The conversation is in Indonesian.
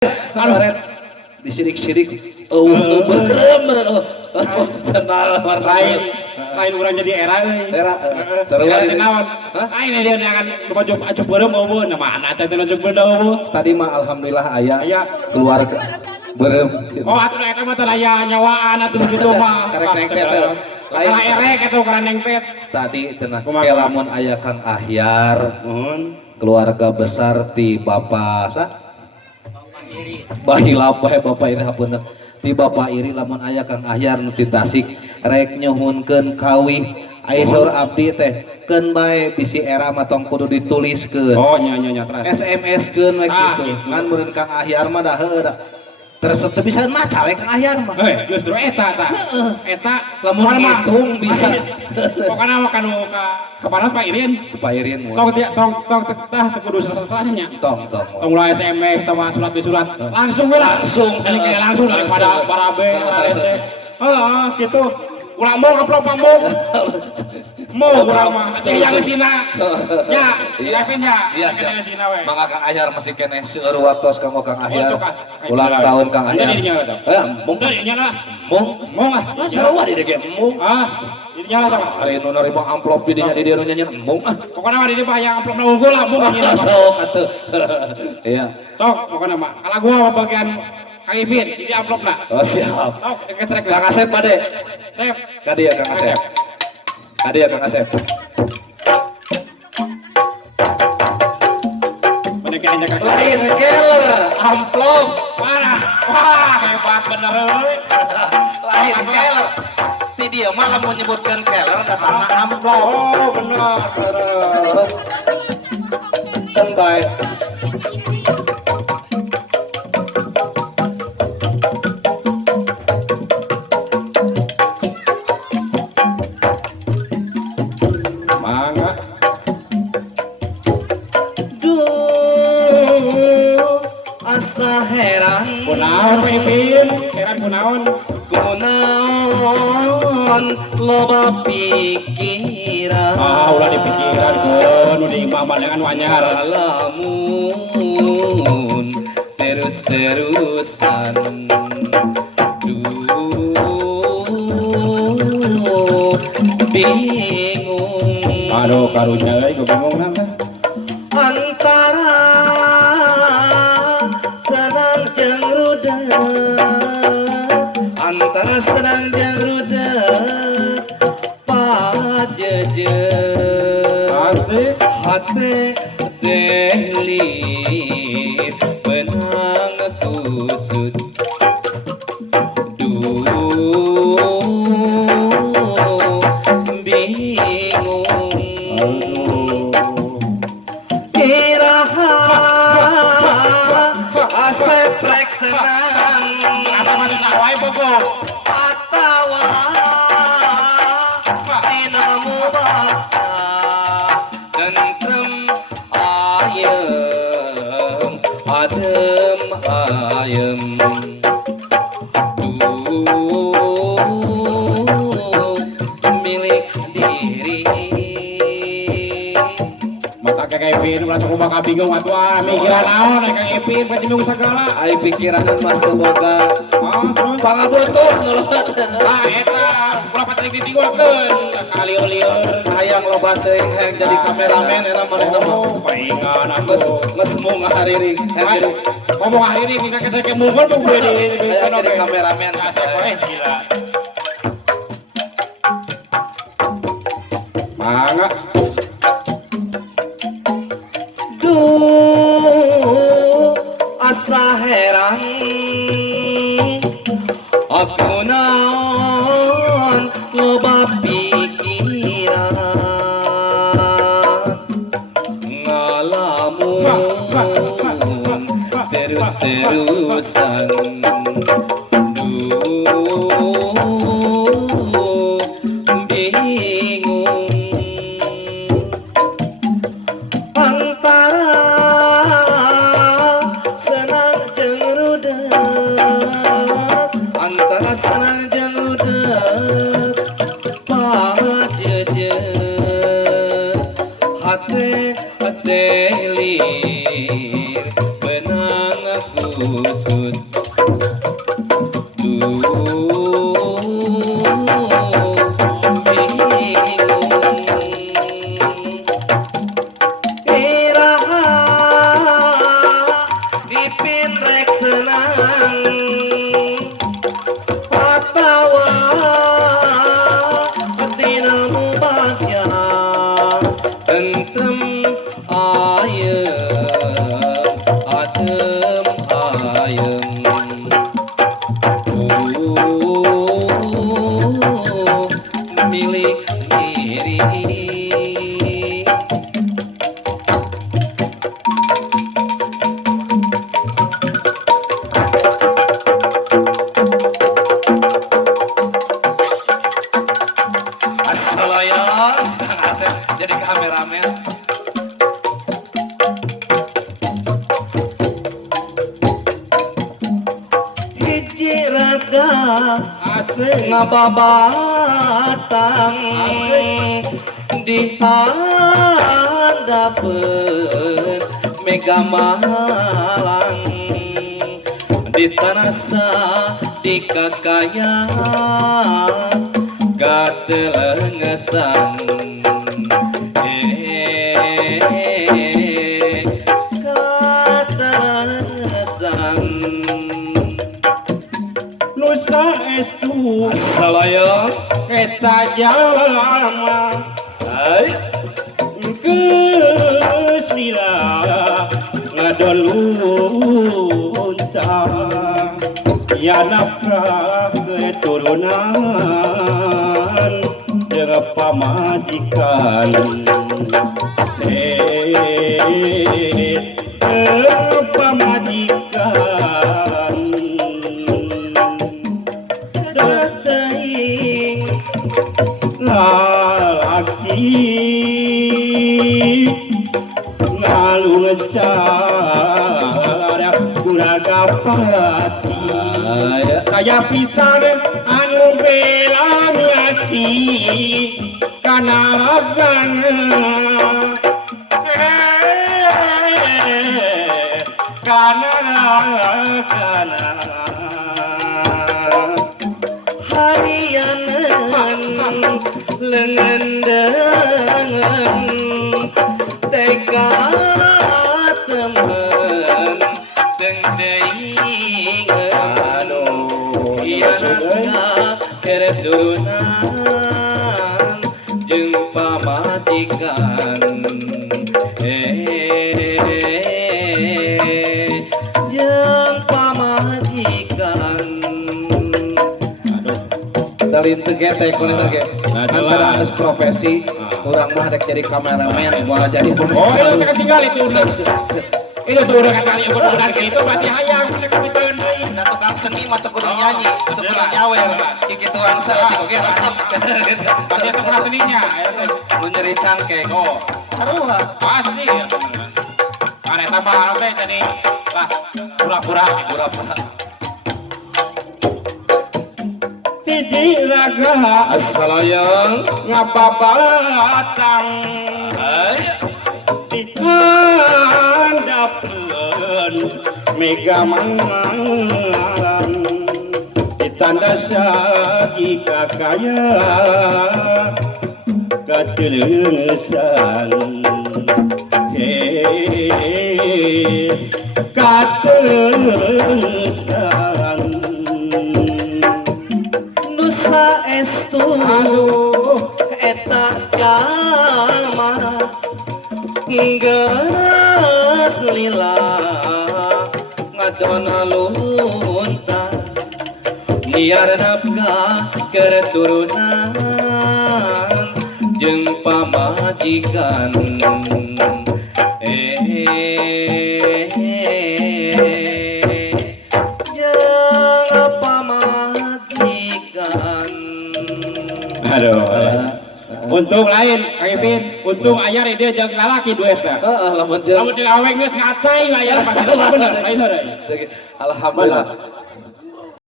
Karet disirik-sirik lain orang jadi era sarua di naon lain dia akan baju acup beureum eueuh na mana teh acup beureum tadi mah alhamdulillah aya keluarga beureum oh atuh eta mah teh aya nyawaan atuh gitu mah karek nengpet lain erek atuh karena nengpet tadi cenah ke lamun aya Kang Ahyar keluarga besar ti Bapak sa Bahila Bapak Iri hapunten ti Bapak Iri lamun aya Kang Ahyar nu ti Tasik rek nyuhunkeun kawih aya saur abdi teh keun bae bisi era mah tong kudu dituliskeun oh nya terus SMS-keun we kitu ngan meureun Kang Ahyar mah dah heuh da terus teu bisa maca we Kang Ahyar mah justru eta lamun ngitung bisa pokona mah kanu ka panas Pak Irin Pak Irin tong tah teu kudu selesainya tong ulah SMS tong surat langsung we langsung kayak langsung daripada barabe rese gitu ulah mau ngeplok pamong mau urang mah yang sina nya Kevin ya yang sina we mangga Kang Ahyar masih keneh seueur waktos kanggo Kang Ahyar ulang tahun Kang Ahyar mung dirinya lah mung sarua di dieu mung dirinya lah sama ari nu narima amplop di dinya di dieu nu nyanyi mung pokona mah di dieu yang amplopna unggul lah mung anjeun sok atuh iya tok pokona mah kalau gua bagian Kang Ipin di amplopna oh siap tok deket Kang Asep pade Sep kadi ya Kang Asep kadi ya Kang Asep lain keler amplop mana wah hebat bener lain keler ti dia malah mau nyebutkan keler datangna amplop oh bener baik mangga asa heran kunaon Pak Ipin heran kunaon loba pikiran ulah dipikiran keun nu di imah dengan wanyar lamun terus-terusan bingung aduh karunya euy gue bingung nang antara senang jeung rudet antara senang jeung rudet pajejeut asik hate delit benang kusut bingung iraha asep rek senang asa mah teu wae bogo atawa dina mubaka tentrem ayem adem ayem milik diri mata Kang Ipin ulah sok bakal bingung atuh mikiran naon Kang Ipin bae bingung sagala ai pikiran mah teu boga terus pangabutuh nulot eta berapa tadi ditinggalkeun kalieur-lieur hayang loba teuing hayang jadi kameramen era manehna mah paingan atuh geus mung ngahariring hayang ngomong hari ini kita ke mungkin tuh gue jadi kameramen asep gila mangga asa heran aku naon loba pikiran ngalamun terus-terusan bingung antara senang jeung rudet antara senang jeung rudet pajejeut hate lir benang kusut maksud iraha dipin rek senang atawa betina mu bagya tentem ayem adem ayem milik diri. Assalamualaikum Kang Asep jadi kameramen. Hiji raga Asik. ngababatang di hadapan Mega Malang di tanasa di kakaya gatelengesan gatelengesan Nusa estu Assalamualaikum eta jalma hai geus lila ngadolunta ya nafkah keturunan jeung pamajikan pamajikan dateng lalaki ngalungesar kuraga pati kaya pisan anu bela ngasih kana agana kana harianan lengan dengan teka temen tengdeingan iana kereturunan jeung pamajikan jeung pamajikan dalin teu ge teh kunaon ge antara geus profesi urang mah rek jadi kameramen moal jadi oh itu ketinggal itu udah itu tuh udah kali udah gitu berarti hayang mereka biteun deui nah tukang seni mah teu kudu nyanyi kudu nyawer kikituan saeutik oge resep berarti itu pernah seninya nu nyeri cangkeng oh saruha pasti ya teman mana tambah oke jadi lah pura-pura pura-pura hiji raga assalamualaikum ngababatang di hadapan Mega Malang ditanda sagi kakaya katelengesan katelengesan nusa estu eta jalma geus lila ngadona lunta niar nafkah keturunan jeung pamajikan jeung pamajikan. Aduh. Untung lain, Kang Ipin. Untung ayar dia jeung lalaki duet teh. Heeh, lamun jeung Lamun dilaweng geus ngacai layar pasti bener. alhamdulillah